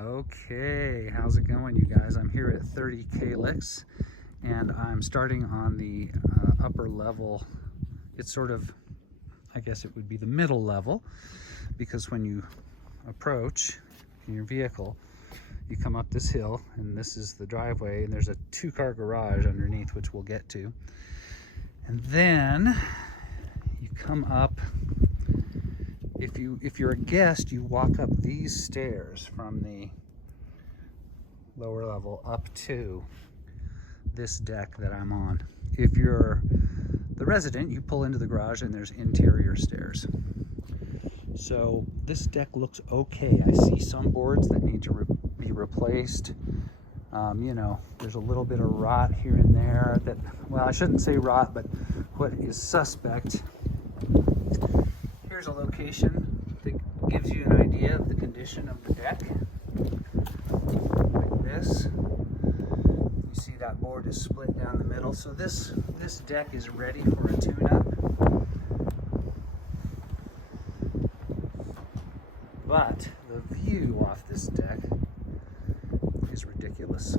Okay, how's it going, you guys? I'm here at 30 Calyx, and I'm starting on the upper level. It's sort of, I guess it would be the middle level, because when you approach in your vehicle, you come up this hill, and this is the driveway, and there's a two-car garage underneath, which we'll get to. And then you come up. If you're a guest, you walk up these stairs from the lower level up to this deck that I'm on. If you're the resident, you pull into the garage and there's interior stairs. So this deck looks okay. I see some boards that need to be replaced. You know, there's a little bit of rot here and there that, well, I shouldn't say rot, but what is suspect. Here's a location that gives you an idea of the condition of the deck. Like this. You see that board is split down the middle. So this deck is ready for a tune-up. But the view off this deck is ridiculous.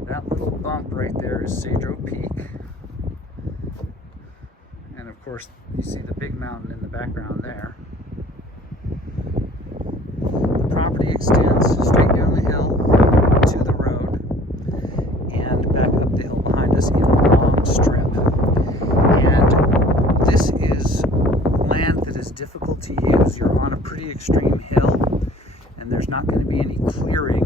That little bump right there is Cedro Peak. And of course, you see the big mountain in the background there. The property extends straight down the hill to the road and back up the hill behind us in a long strip. And this is land that is difficult to use. You're on a pretty extreme hill, and there's not going to be any clearing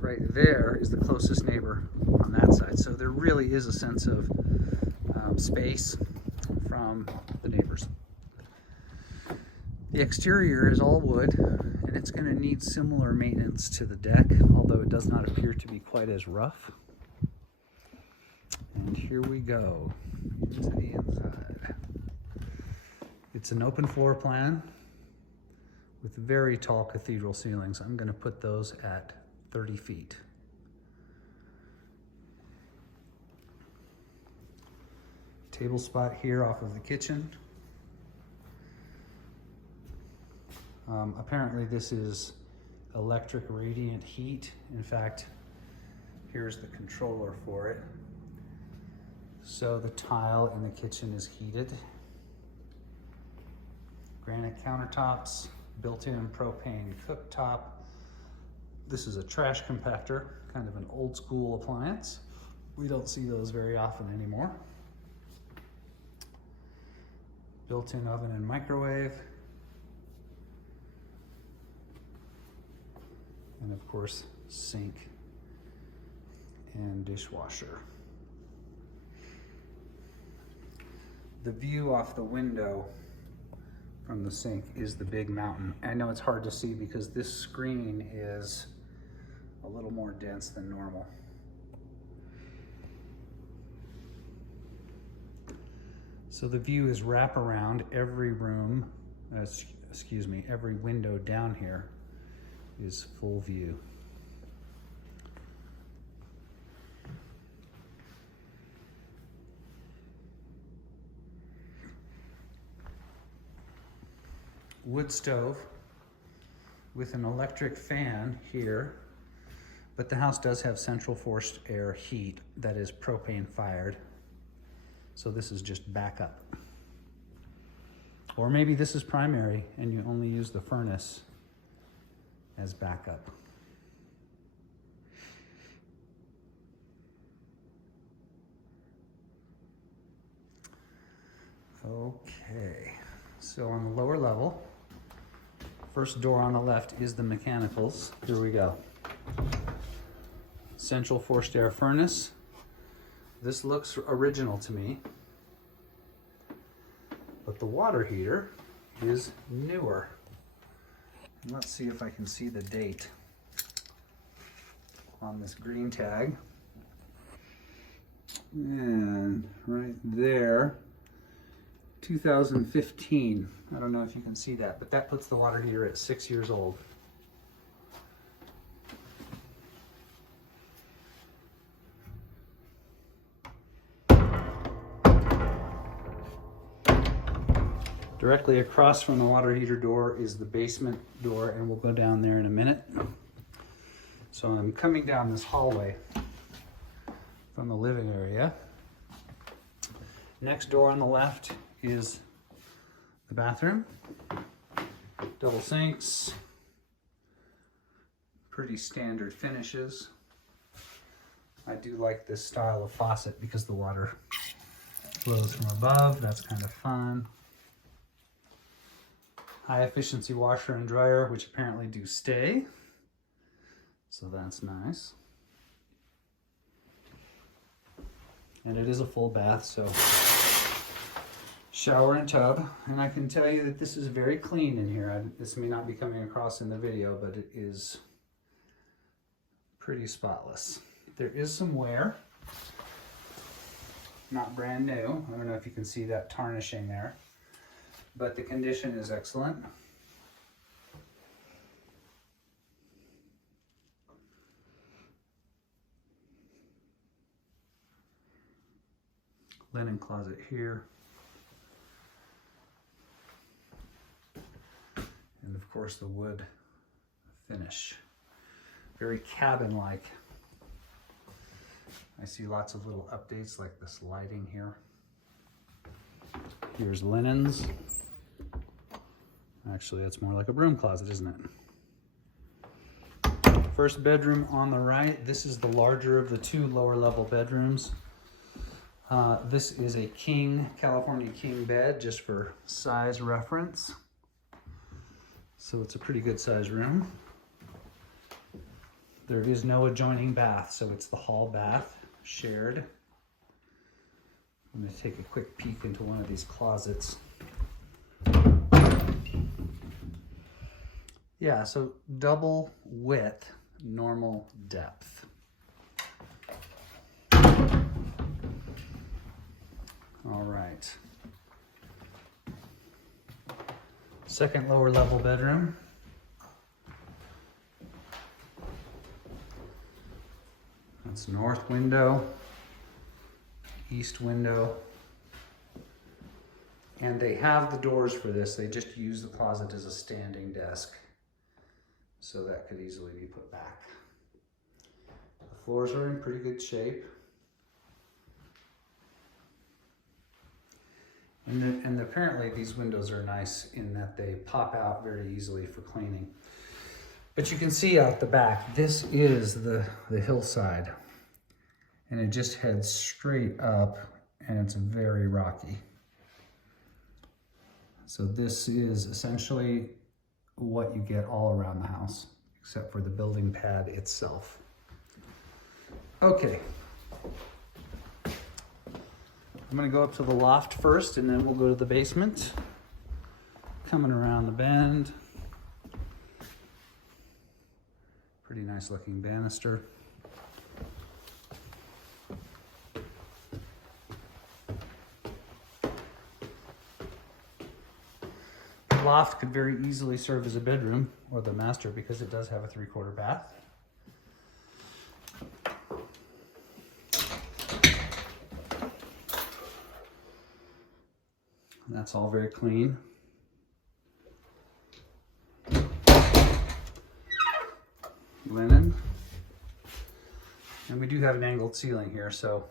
right there is the closest neighbor on that side. So there really is a sense of space from the neighbors. The exterior is all wood, and it's going to need similar maintenance to the deck, although it does not appear to be quite as rough. And here we go into the inside. It's an open floor plan with very tall cathedral ceilings. I'm going to put those at 30 feet. Table spot here off of the kitchen. Apparently this is electric radiant heat. In fact, here's the controller for it. So the tile in the kitchen is heated. Granite countertops, built-in propane cooktop. This is a trash compactor, kind of an old school appliance. We don't see those very often anymore. Built-in oven and microwave. And of course, sink and dishwasher. The view off the window from the sink is the big mountain. I know it's hard to see because this screen is a little more dense than normal. So the view is wraparound. Every room, every window down here is full view. Wood stove with an electric fan here, but the house does have central forced air heat that is propane fired. So this is just backup. Or maybe this is primary and you only use the furnace as backup. Okay, so on the lower level, first door on the left is the mechanicals. Here we go. Central forced air furnace. This looks original to me, but the water heater is newer. Let's see if I can see the date on this green tag. And right there, 2015. I don't know if you can see that, but that puts the water heater at 6 years old. Directly across from the water heater door is the basement door, and we'll go down there in a minute. So I'm coming down this hallway from the living area. Next door on the left is the bathroom. Double sinks. Pretty standard finishes. I do like this style of faucet because the water flows from above. That's kind of fun. High efficiency washer and dryer, which apparently do stay. So that's nice. And it is a full bath, so shower and tub. And I can tell you that this is very clean in here. This may not be coming across in the video, but it is pretty spotless. There is some wear. Not brand new. I don't know if you can see that tarnishing there, but the condition is excellent. Linen closet here. And of course the wood finish. Very cabin-like. I see lots of little updates like this lighting here. Here's linens. Actually, that's more like a broom closet, isn't it? First bedroom on the right. This is the larger of the two lower level bedrooms. This is a king, California king bed, just for size reference. So it's a pretty good size room. There is no adjoining bath, so it's the hall bath, shared. I'm going to take a quick peek into one of these closets. Yeah, so double width, normal depth. All right. Second lower level bedroom. That's north window, east window. And they have the doors for this. They just use the closet as a standing desk. So that could easily be put back. The floors are in pretty good shape. And apparently these windows are nice in that they pop out very easily for cleaning. But you can see out the back, this is the hillside. And it just heads straight up, and it's very rocky. So this is essentially what you get all around the house, except for the building pad itself. Okay. I'm gonna go up to the loft first, and then we'll go to the basement. Coming around the bend. Pretty nice looking banister. The loft could very easily serve as a bedroom, or the master, because it does have a 3/4 bath. That's all very clean. Linen. And we do have an angled ceiling here, so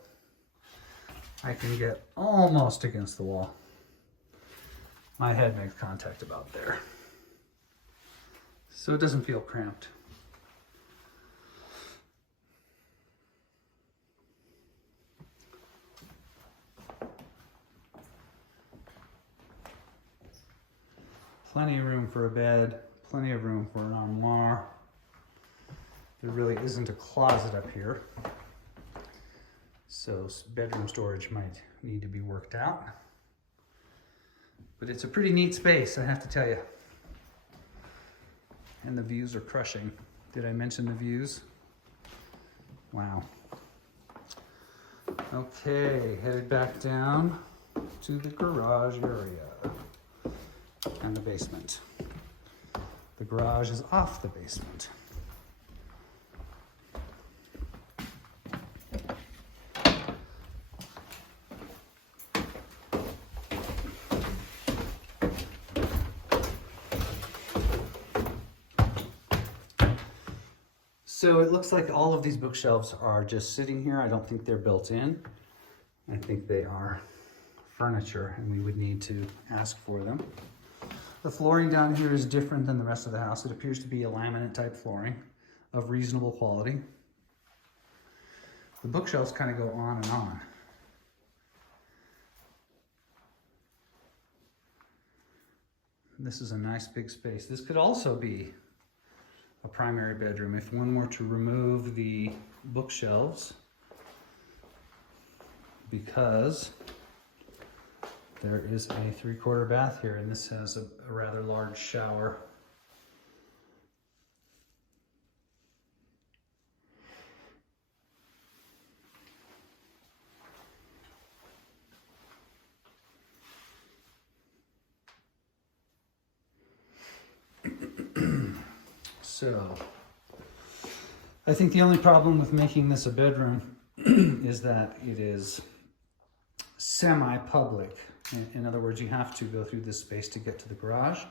I can get almost against the wall. My head makes contact about there. So it doesn't feel cramped. Plenty of room for a bed, plenty of room for an armoire. There really isn't a closet up here, so bedroom storage might need to be worked out. But it's a pretty neat space, I have to tell you. And the views are crushing. Did I mention the views? Wow. Okay, headed back down to the garage area and the basement. The garage is off the basement. So it looks like all of these bookshelves are just sitting here. I don't think they're built in. I think they are furniture and we would need to ask for them. The flooring down here is different than the rest of the house. It appears to be a laminate type flooring of reasonable quality. The bookshelves kind of go on and on. This is a nice big space. This could also be a primary bedroom if one were to remove the bookshelves, because there is a 3/4 bath here, and this has a rather large shower. So, I think the only problem with making this a bedroom is that it is semi-public. In other words, you have to go through this space to get to the garage.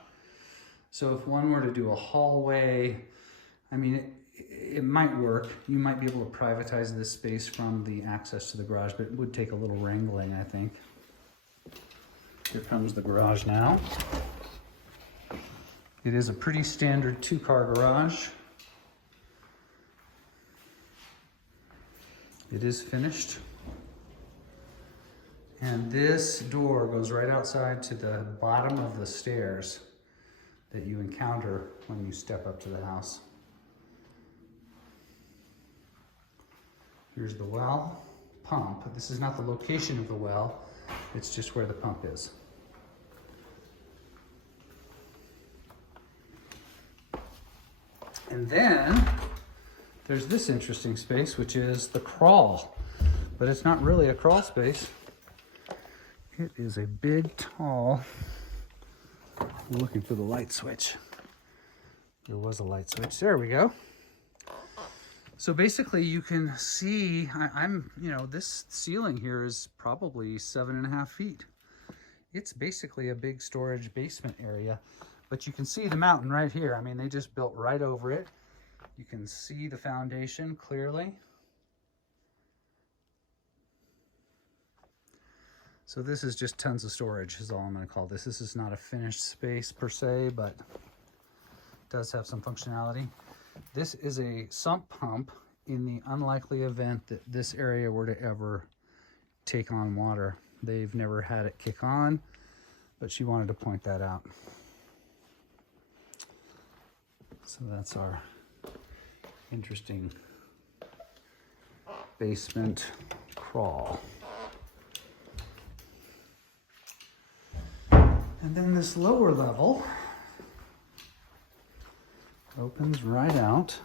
So if one were to do a hallway, I mean, it might work. You might be able to privatize this space from the access to the garage, but it would take a little wrangling, I think. Here comes the garage now. It is a pretty standard 2-car garage. It is finished. And this door goes right outside to the bottom of the stairs that you encounter when you step up to the house. Here's the well, pump. This is not the location of the well, it's just where the pump is. And then there's this interesting space, which is the crawl. But it's not really a crawl space. It is a big, tall, I'm looking for the light switch. There was a light switch. There we go. So basically you can see, this ceiling here is probably 7.5 feet. It's basically a big storage basement area. But you can see the mountain right here. I mean, they just built right over it. You can see the foundation clearly. So this is just tons of storage is all I'm going to call this. This is not a finished space per se, but it does have some functionality. This is a sump pump in the unlikely event that this area were to ever take on water. They've never had it kick on, but she wanted to point that out. So that's our interesting basement crawl. And then this lower level opens right out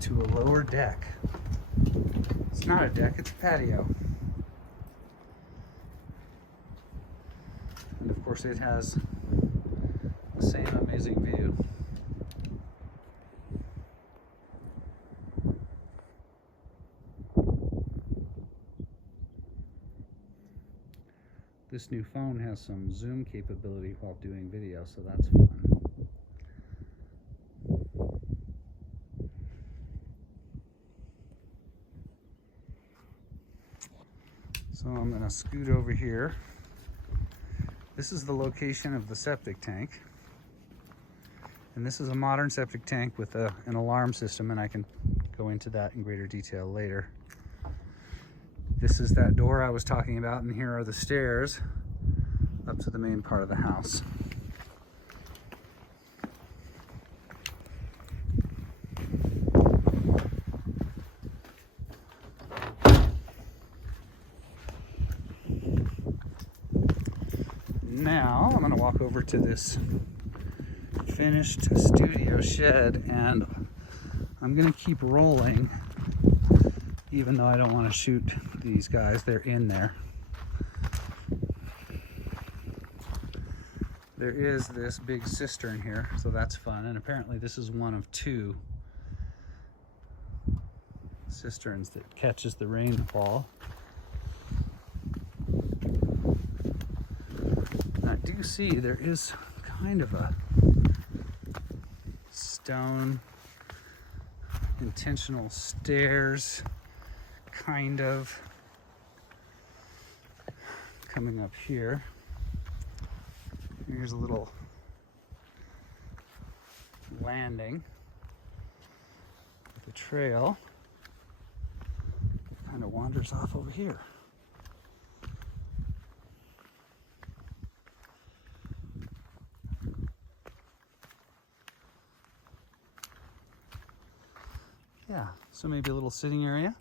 to a lower deck. It's not a deck, it's a patio. And of course it has the same amazing view. This new phone has some zoom capability while doing video, so that's fun. So I'm going to scoot over here. This is the location of the septic tank. And this is a modern septic tank with an alarm system, and I can go into that in greater detail later. This is that door I was talking about, and here are the stairs up to the main part of the house. Now I'm going to walk over to this finished studio shed, and I'm going to keep rolling even though I don't want to shoot these guys. They're in there. there is this big cistern here, so that's fun. And apparently this is one of 2 cisterns that catches the rainfall. And I do see there is kind of a stone intentional stairs, kind of, coming up here. Here's a little landing with a trail. Kind of wanders off over here. Yeah, so maybe a little sitting area.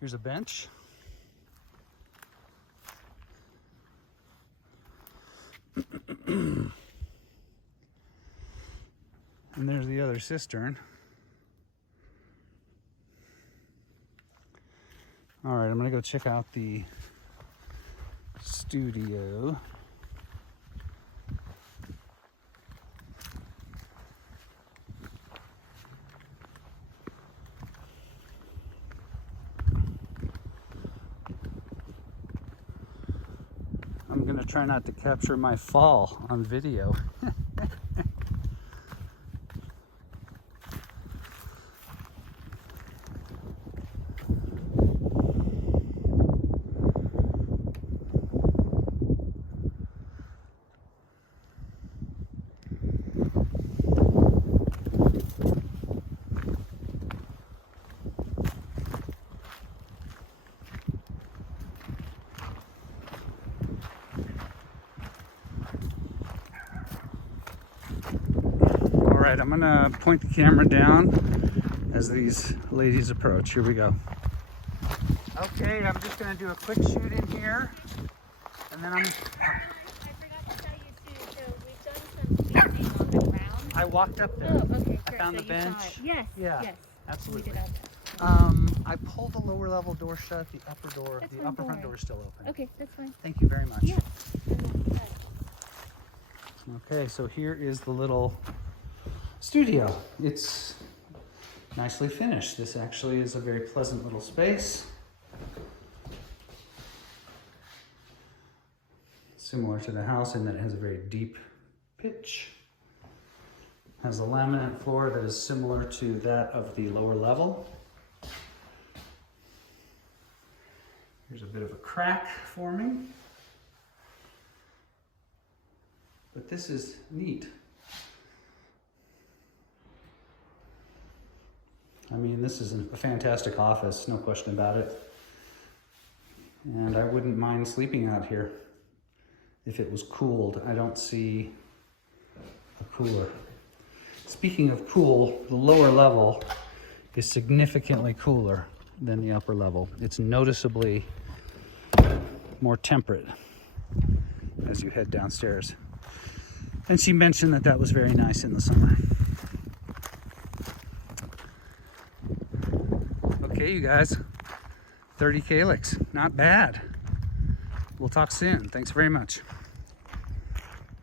Here's a bench. And there's the other cistern. All right, I'm gonna go check out the studio. I'm gonna try not to capture my fall on video. All right, I'm gonna point the camera down as these ladies approach. Here we go. Okay, I'm just gonna do a quick shoot in here, and then I forgot to tell you too, so we've done some standing on the ground. I walked up there. Oh, okay, I sure. found So the you saw bench. it. Yes, Yeah, yes. absolutely. We did all that. I pulled the lower level door shut, the upper door, That's the fine, upper don't front worry. door is still open. Okay, that's fine. Thank you very much. Yeah. Okay, so here is the little studio. It's nicely finished. This actually is a very pleasant little space. Similar to the house in that it has a very deep pitch. Has a laminate floor that is similar to that of the lower level. Here's a bit of a crack forming. But this is neat. I mean, this is a fantastic office, no question about it. And I wouldn't mind sleeping out here if it was cooled. I don't see a cooler. Speaking of cool, the lower level is significantly cooler than the upper level. It's noticeably more temperate as you head downstairs. And she mentioned that that was very nice in the summer. Okay, you guys, 30 Calyx, not bad. We'll talk soon. Thanks very much.